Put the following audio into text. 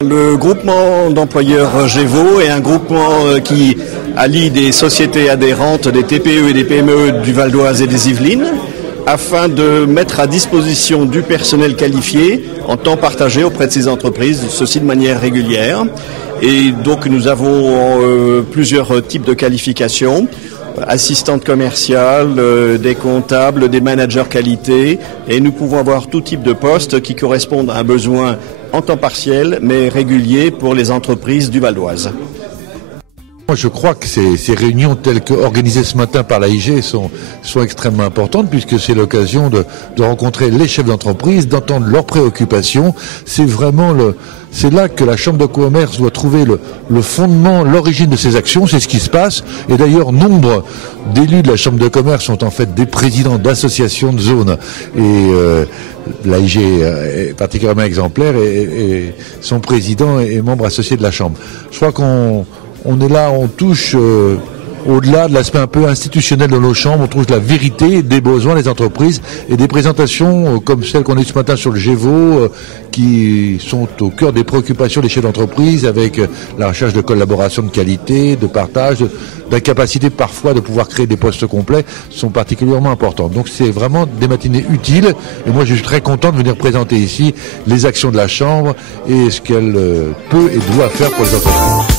Le groupement d'employeurs Gévaux est un groupement qui allie des sociétés adhérentes, des TPE et des PME du Val d'Oise et des Yvelines, afin de mettre à disposition du personnel qualifié en temps partagé auprès de ces entreprises, ceci de manière régulière. Et donc nous avons plusieurs types de qualifications. Assistantes commerciales, des comptables, des managers qualité, et nous pouvons avoir tout type de postes qui correspondent à un besoin en temps partiel mais régulier pour les entreprises du Val d'Oise. Moi, je crois que ces réunions telles qu'organisées ce matin par l'AIG sont extrêmement importantes, puisque c'est l'occasion de rencontrer les chefs d'entreprise, d'entendre leurs préoccupations. C'est là que la Chambre de commerce doit trouver le fondement, l'origine de ses actions. C'est ce qui se passe. Et d'ailleurs, nombre d'élus de la Chambre de commerce sont en fait des présidents d'associations de zone. Et l'AIG est particulièrement exemplaire et son président est membre associé de la Chambre. Je crois on est là, on touche au-delà de l'aspect un peu institutionnel de nos chambres, on trouve la vérité des besoins des entreprises et des présentations comme celles qu'on a eues ce matin sur le Gévaux, qui sont au cœur des préoccupations des chefs d'entreprise, avec la recherche de collaboration de qualité, de partage, d'incapacité parfois de pouvoir créer des postes complets, sont particulièrement importantes. Donc c'est vraiment des matinées utiles, et moi je suis très content de venir présenter ici les actions de la Chambre et ce qu'elle peut et doit faire pour les entreprises.